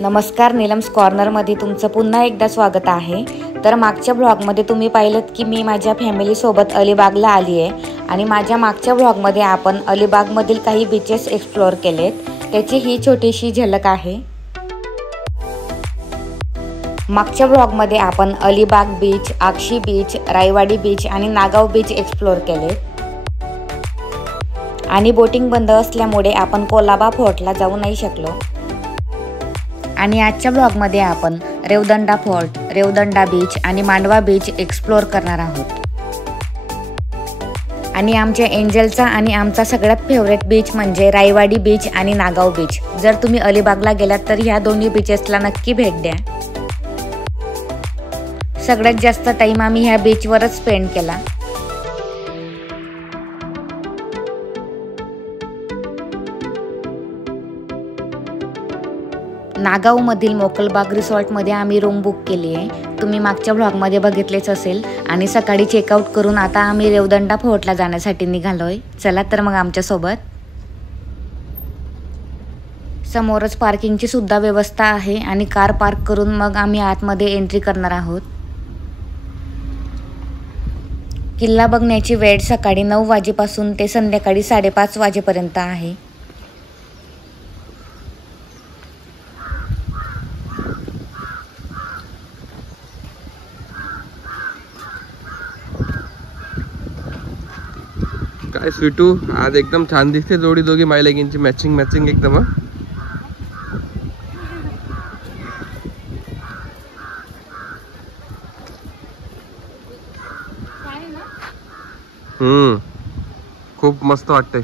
नमस्कार, नीलम्स कॉर्नरमध्ये तुमचं पुन्हा एकदा स्वागत आहे। तर मागच्या ब्लॉगमध्ये तुम्ही पाहिलत की मी माझ्या फॅमिलीसोबत अलिबागला आली आहे आणि माझ्या मागच्या ब्लॉगमध्ये आपण अलिबागमधील काही बीचेस एक्सप्लोअर केलेत, त्याची ही छोटीशी झलक आहे। मागच्या ब्लॉगमध्ये आपण अलिबाग बीच, आक्षी बीच, रायवाडी बीच आणि नागाव बीच एक्सप्लोअर केले आणि बोटिंग बंद असल्यामुळे आपण कोलाबा फोर्टला जाऊ नाही शकलो। आणि आजच्या ब्लॉगमध्ये आपण रेवदंडा फोर्ट, रेवदंडा बीच आणि मांडवा बीच एक्सप्लोअर करणार आहोत। आणि आमच्या एंजलचा आणि आमचा सगळ्यात फेवरेट बीच म्हणजे रायवाडी बीच आणि नागाव बीच। जर तुम्ही अलिबागला गेलात तर ह्या दोन्ही बीचेसला नक्की भेट द्या। सगळ्यात जास्त टाइम आम्ही ह्या बीचवरच स्पेंड केला। नागावमधील मोकलबाग रिसॉर्टमध्ये आम्ही रूम बुक केली आहे, तुम्ही मागच्या ब्लॉगमध्ये बघितलेच असेल। आणि सकाळी चेकआउट करून आता आम्ही रेवदंडा फोर्टला जाण्यासाठी निघालोय। चला तर मग आमच्यासोबत। समोरच पार्किंगची सुद्धा व्यवस्था आहे आणि कार पार्क करून मग आम्ही आतमध्ये एंट्री करणार आहोत। किल्ला बघण्याची वेळ सकाळी 9 वाजेपासून ते संध्याकाळी 5:30 वाजेपर्यंत आहे। काय स्वीटू, आज एकदम छान दिसते जोडी, दोघी मायलेकींची मॅचिंग एकदम। खूप मस्त वाटतंय।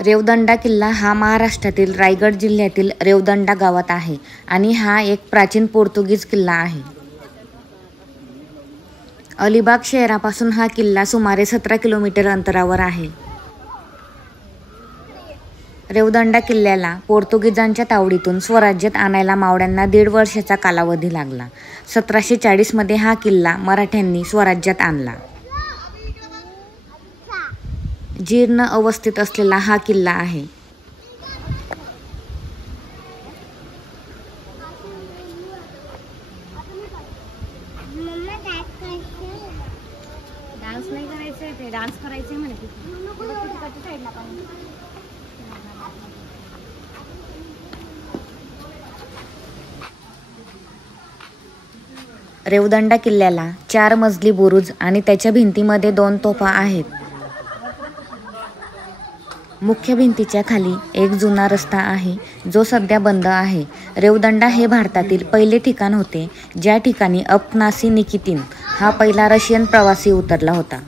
रेवदंडा किल्ला हा महाराष्ट्रातील रायगड जिल्ह्यातील रेवदंडा गावात आहे आणि हा एक प्राचीन पोर्तुगीज किल्ला आहे। अलिबाग शहरापासून हा किल्ला सुमारे 17 किलोमीटर अंतरावर आहे। रेवदंडा किल्ल्याला पोर्तुगीजांच्या तावडीतून स्वराज्यात आणायला मावळ्यांना 1.5 वर्षाचा कालावधी लागला। 1740 मध्ये हा किल्ला मराठ्यांनी स्वराज्यात आणला। जीर्ण अवस्थेत असलेला हा किल्ला आहे। डान्स नाही करायचंय, ते डान्स करायचंय म्हणे। रेवदंडा किल्ल्याला 4 मजली बुरुज आणि त्याच्या भिंतीमध्ये 2 तोफा आहेत। मुख्य भिंतीच्या खाली एक जुना रस्ता आहे जो सध्या बंद आहे। रेवदंडा हे भारतातील पहिले ठिकाण होते ज्या ठिकाणी अपनासी निकितीन हा पहिला रशियन प्रवासी उतरला होता।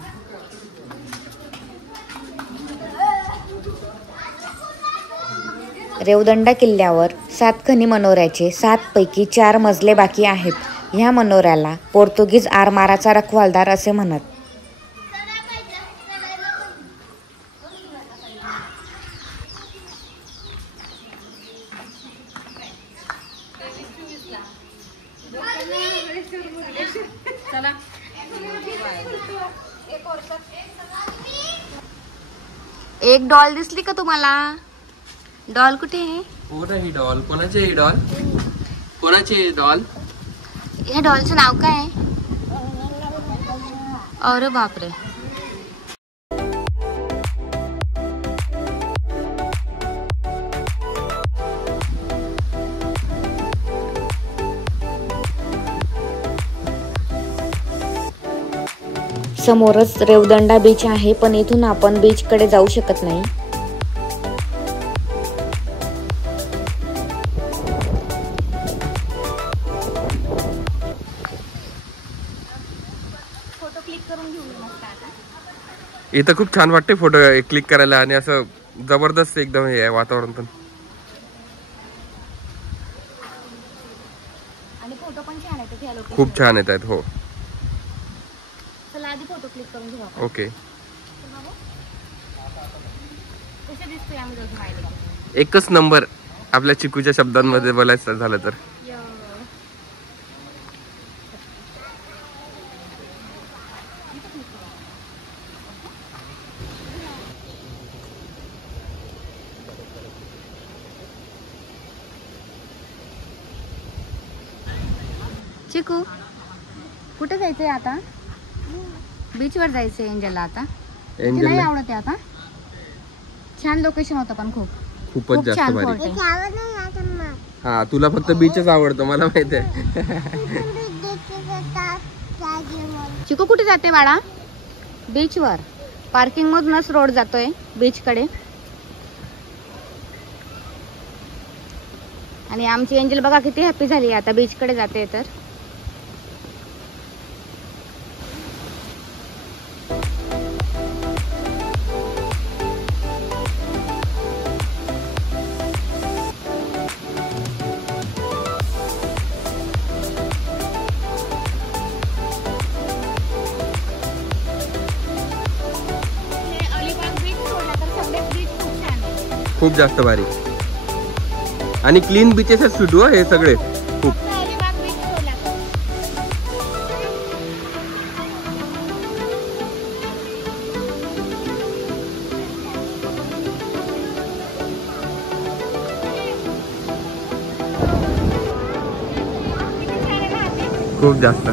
रेवदंडा किल्ल्यावर 7 खनी मनोऱ्याचे 7 पैकी 4 मजले बाकी आहेत। ह्या मनोऱ्याला पोर्तुगीज आरमाराचा रखवालदार असे म्हणत। एक डॉल दिसली का तुम्हाला? डॉल कुठे आहे? ही डॉल कोणाची? ही डॉल कोणाची? डॉल ह्या डॉलचं नाव काय आहे? अरे बापरे। समोरच रेवदंडा बीच आहे, पण इथून आपण बीचकडे जाऊ शकत नाही। फोटो क्लिक करून घेऊ मस्त आता। इथं खूप छान वाटते फोटो क्लिक करायला आणि असं जबरदस्त एकदम हे आहे वातावरण पण। आणि फोटो पण छान येतात ह्या लोकेशनला। खूप छान येतात हो। चला आधी फोटो क्लिक करून घेऊ आपण। ओके। कसे दिसतोय आम्ही दोघी मायलेकी? एकच नंबर आपल्या चिकूच्या शब्दांमध्ये बोलायचं झालं तर। चिकू कुठे जायचंय आता? बीचवर जायचंय एंजलला आता. एंजल नाही आवडते आता. छान लोकेशन होतं पण खूपच खूप जास्त छान भारी. fort आहे. हा तुला फक्त बीचच आवडतं मला माहिती आहे. चिकू कुठे जाते बाळा? बीचवर. पार्किंग मधूनच रोड जातोय बीच कडे. आणि आमची एंजल बघा किती हॅपी झाली आता बीच कडे जाते तर. खूप जास्त भारी आणि क्लीन बीचेस आहेत सुटू हे सगळे खूप. खूप जास्त.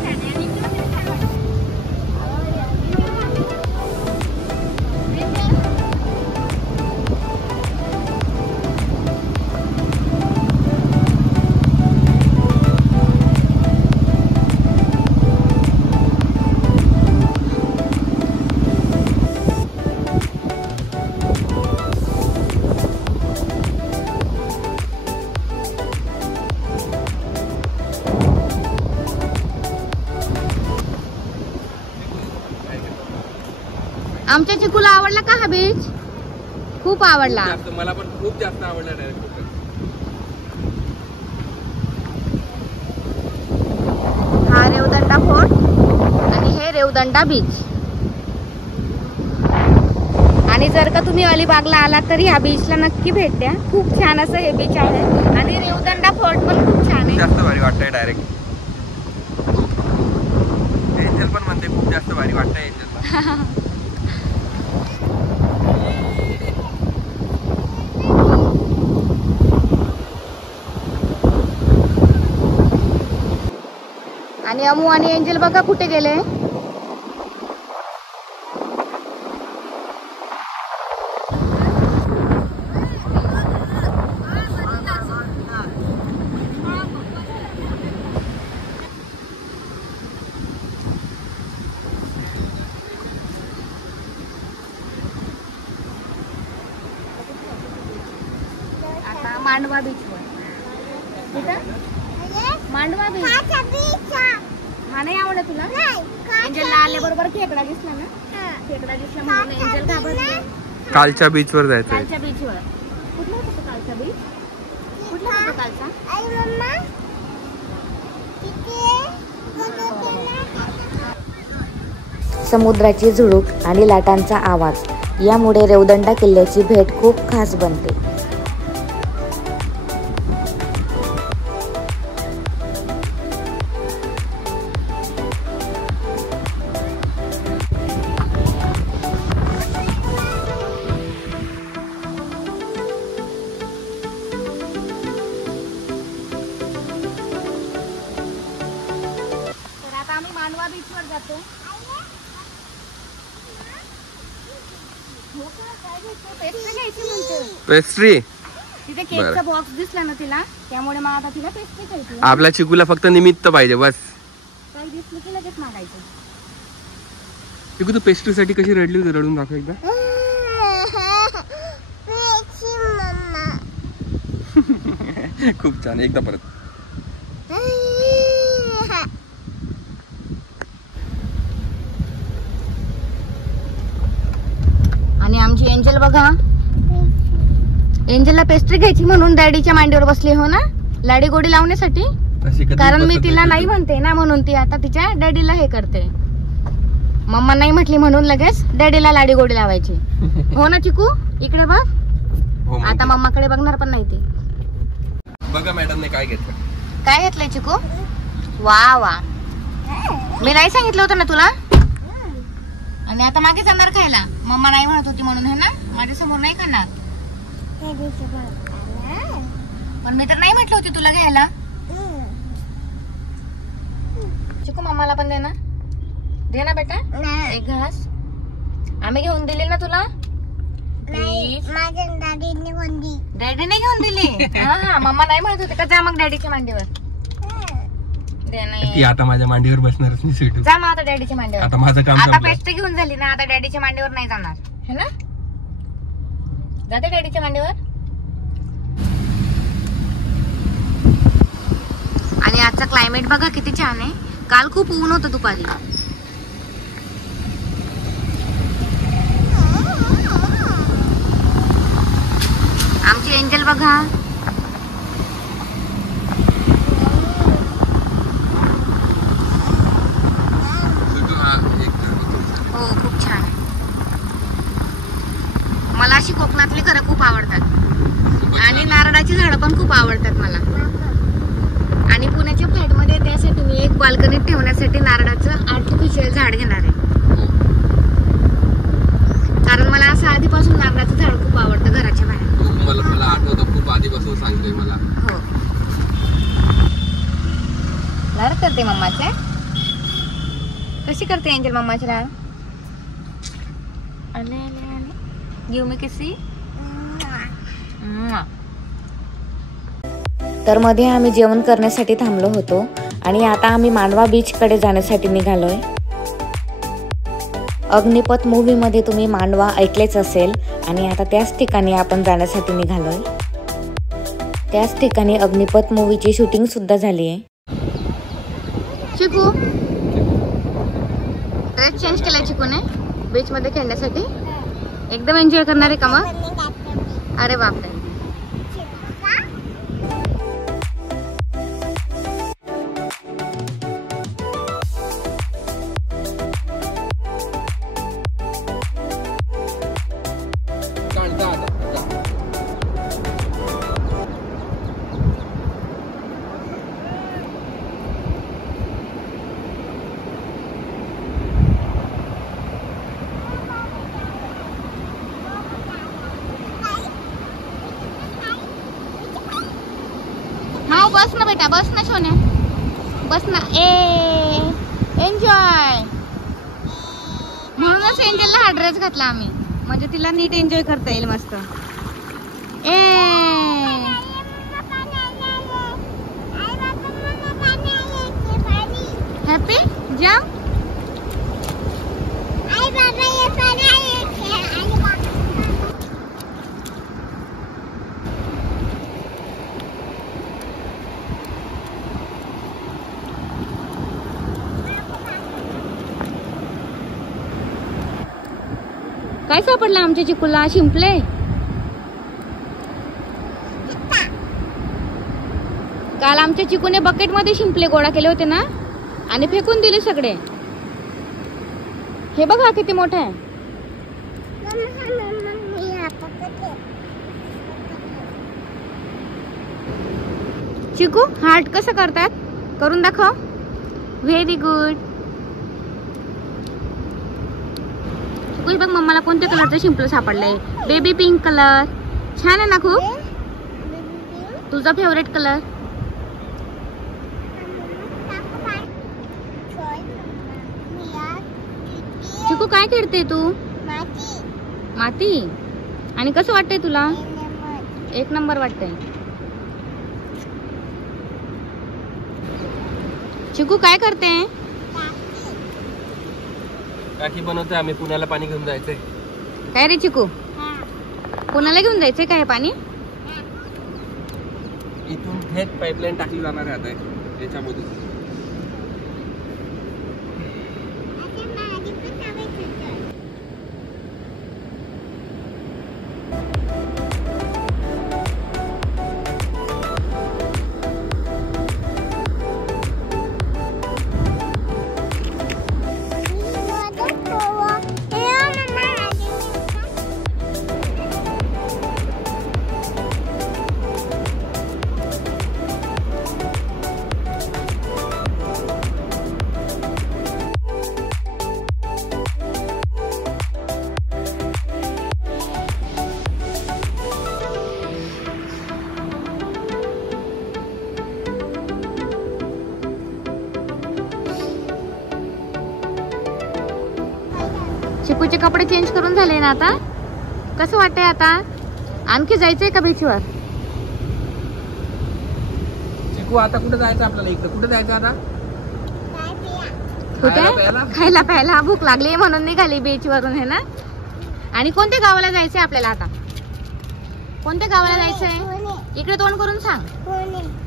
आमच्या चिकूला आवडला का हा बीच? खूप आवडला. मला पण खूप जास्त आवडला. हा रेवदंडा फोर्ट आणि हे रेवदंडा बीच. आणि जर का तुम्ही अलिबागला आलात तर ह्या बीचला नक्की भेट द्या. खूप छान असं हे बीच आहे. आणि रेवदंडा फोर्ट पण खूप छान आहे. जास्त भारी वाटतंय डायरेक्ट. एंजल पण म्हणते खूप जास्त भारी वाटतंय एंजलला. आणि अमू आणि एंजल बघा कुठे गेले. आता मांडवा बीचवर. कुठं? मांडवा बीच. हा नाही आवडत तुला? एंजलला आल्याबरोबर खेकडा दिसला ना. खेकडा दिसला म्हणून एंजल घाबरली. कालच्या बीचवर जायचंय. कालच्या बीचवर. कुठला होता तो कालचा बीच? कुठला होता कालचा? समुद्राची झुळूक आणि लाटांचा आवाज यामुळे रेवदंडा किल्ल्याची भेट खूप खास बनते. आम्ही मांडवा बीचवर जातो. पेस्ट्री. तिथे केकचा बॉक्स दिसला ना तिला, त्यामुळे मग आता तिला पेस्ट्री खायची. आपल्या चिकूला फक्त निमित्त पाहिजे बस. काही दिसलं की लगेच मागायचं. चिकू तू पेस्ट्री साठी कशी रडली होती? रडून दाखव एकदा. खूप छान. एकदा परत. आणि आमची एंजल बघा, एंजलला पेस्ट्री घ्यायची म्हणून डॅडीच्या मांडीवर बसली. हो ना, लाडी गोडी लावण्यासाठी. कारण मी तिला नाही म्हणते ना, म्हणून ती आता तिच्या डॅडीला हे करते. मम्मा नाही म्हटली म्हणून लगेच डॅडीला लाडी गोडी लावायची. हो ना चिकू, इकडे बघ. आता मम्माकडे बघणार पण नाही ती. बघा मॅडमने काय घेतलं. काय घेतलंय चिकू? वा वा, मी नाही सांगितलं होतं ना तुला. आणि आता मागे जाणार खायला. मम्मा नाही म्हणत होती म्हणून, है ना. माझ्या समोर नाही खाणार. पण मी तर नाही म्हटलं होती तुला घ्यायला. मम्माला पण दे ना. दे ना बेटा एक घास. आम्ही घेऊन दिली ना तुला. डॅडीने घेऊन दिली. हा मम्मा नाही म्हणत होते का जा मग डॅडीच्या मांडीवर. दे नाही. आता माझ्या मांडीवर बसणारच नाही स्वीटू. जा मग आता डॅडीच्या मांडीवर. आता माझं काम आता संपलं. पेस्ट घेऊन झाली ना आता डॅडीच्या मांडीवर नाही जाणार है ना. जाते डॅडीच्या मांडीवर. आणि आजचा क्लायमेट बघा किती छान आहे. काल खूप ऊन होतं दुपारी. आमची एंजल बघा. हो खूप छान. मला अशी कोकणातली घरं खूप आवडतात आणि नारळाची झाडं पण खूप आवडतात मला. आणि पुण्याच्या फ्लॅट मध्ये त्यासाठी मी एक बाल्कनीत ठेवण्यासाठी नारळाचं आर्टिफिशियल झाड घेणार आहे. कारण मला असं आधीपासून नारळाचं झाड खूप आवडतं घराच्या बाहेर. मला आठवतं खूप आधीपासून सांगतोय मला. हो लाड करते मम्माचे. कशी करते एंजल मम्माची लाड. आले आले आले गिव मी किसी. तर मध्ये आम्ही जेवण करण्यासाठी थांबलो होतो आणि आता आम्ही मांडवा बीच कडे जाण्यासाठी निघालोय. अग्निपथ मूवी मध्ये तुम्ही मांडवा ऐकलेच असेल आणि आता त्याच ठिकाणी आपण जाण्यासाठी निघालोय. त्याच ठिकाणी अग्निपथ मूवीची शूटिंग सुद्धा झाली आहे. चिकू ड्रेस चेंज केलाय चिकूने बीच मध्ये खेळण्यासाठी. एकदम एन्जॉय करणार आहे का मग. अरे बापरे. बस ना बेटा बस ना सोन्या बस ना. एन्जॉय. म्हणूनच एंजलला हा ड्रेस घातला आम्ही म्हणजे तिला नीट एन्जॉय करता येईल मस्त. Happy jump. काय सापडलं आमच्या चिकूला. शिंपले. काल आमच्या चिकूने बकेट मध्ये शिंपले गोळा केले होते ना आणि फेकून दिले सगळे. हे बघा किती मोठा आहे. चिकू हार्ट कसं करतात करून दाखव. Very good. बघ मम्माला कोणत्या कलरचं शिंपलं सापडलंय. Baby pink colour. छान आहे ना खूप. तुझा फेवरेट कलर. चिकू काय खेळते तू. माती. आणि कसं वाटतंय तुला. एक नंबर वाटतंय. चिकू काय करते. टाकी बनवतोय आम्ही. पुण्याला पाणी घेऊन जायचंय. काय रे चिकू पुण्याला घेऊन जायचंय काय पाणी. इथून थेट पाईपलाईन टाकली जाणार आहे आता याच्यामध्ये. चिकूचे कपडे चेंज करून झाले ना आता? कसं वाटतंय आता? आणखी जायचंय का बीचवर? चिकू आता कुठे जायचं आपल्याला? इकडे कुठे जायचं आता? कुठे? खायला प्यायला भूक लागली म्हणून निघाली बीच वरून, है ना? आणि कोणत्या गावाला जायचंय आपल्याला आता? कोणत्या गावाला जायचंय? इकडे तोंड करून सांग.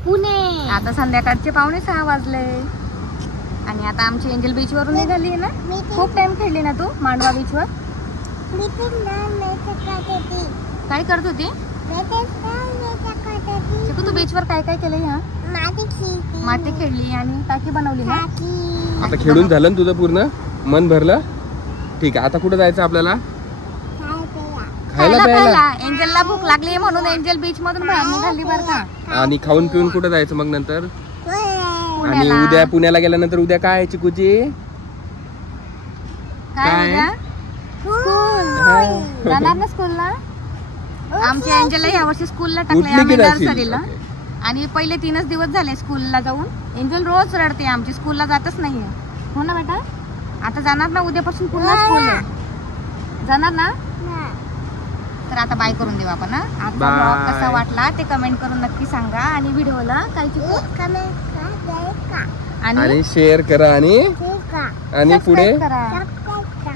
पुणे. आता संध्याकाळचे 5:45 वाजले आणि आता आमची एंजल बीच वरून निघाली ना. खूप टाइम खेळली ना तू मांडवा बीच वर? काय करत होती? चिकू तू बीच वर काय काय केलं? ह्या माती खेळली आणि टाकी बनवली ना. आता खेळून झालं ना तुझं पूर्ण? मन भरलं? ठीक आहे, आता कुठे जायचं आपल्याला? खायला प्यायला. एंजलला भूक लागली म्हणून एंजल बीच मधून बाहेर निघाली बरं का. आणि खाऊन पिऊन कुठे जायचं मग नंतर? आणि उद्या पुण्याला गेल्यानंतर उद्या काय आहे चिकूची? काय? स्कूल. जाणार ना स्कूलला? आमच्या एंजलला या वर्षी स्कूलला टाकले आम्ही नर्सरीला. आणि पहिले 3च दिवस झाले स्कूलला जाऊन. एंजल रोज रडते आमची, स्कूलला जातच नाहीये. हो ना बेटा? आता जाणार ना उद्यापासून पुन्हा स्कूल आहे. जाणार ना? तर आता बाय करून देऊ आपण. आजचा ब्लॉग कसा वाटला ते कमेंट करून नक्की सांगा. आणि व्हिडिओला काय आणि शेअर करा आणि पुढे करा.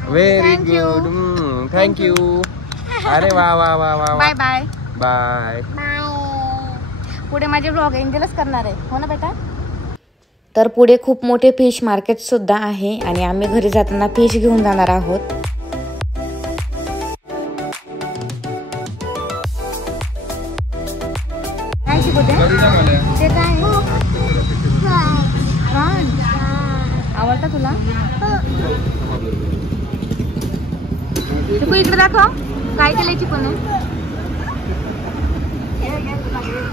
Very good. थँक्यू. अरे वा वा वा वा. Bye bye bye. पुढे माझे ब्लॉग एंजलच करणार आहे. हो ना बेटा? तर पुढे खूप मोठे फिश मार्केट सुद्धा आहे आणि आम्ही घरी जाताना फिश घेऊन जाणार आहोत. काय शिकवते? ते काय? आवडतं तुला? चिकू इकडे दाखव. काय केलंय चिकूने?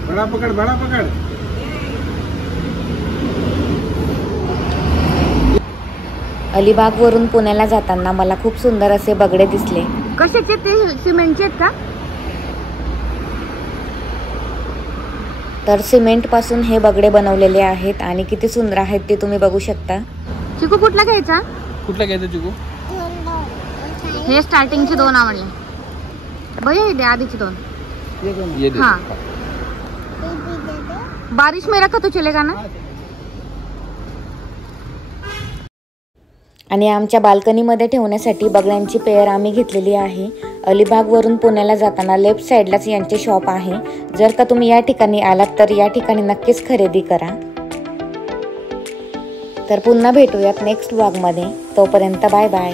बडा पकड. अलिबाग वरून पुण्याला जाताना मला खूप सुंदर असे बगडे दिसले. कशाचे? ते सिमेंटचे आहेत का? तर सिमेंट पासून हे बगडे बनवलेले आहेत आणि किती सुंदर आहेत ते तुम्ही बघू शकता. चिकू कुठला घ्यायचा? कुठला घ्यायचं चिकू? हे स्टार्टिंगचे 2 आवडले. भैया हे दे आधीचे 2. ये दे. हाँ. बारिश में रखा तो चलेगा ना? आणि आमच्या बाल्कनीमध्ये ठेवण्यासाठी बगड्यांची पेअर आम्ही घेतलेली आहे. अलिबागवरून पुण्याला जाताना लेफ्ट साईडलाच यांचे शॉप आहे. जर का तुम्ही या ठिकाणी आलात तर या ठिकाणी नक्कीच खरेदी करा. तर पुन्हा भेटूयात नेक्स्ट व्लॉगमध्ये. तोपर्यंत बाय बाय.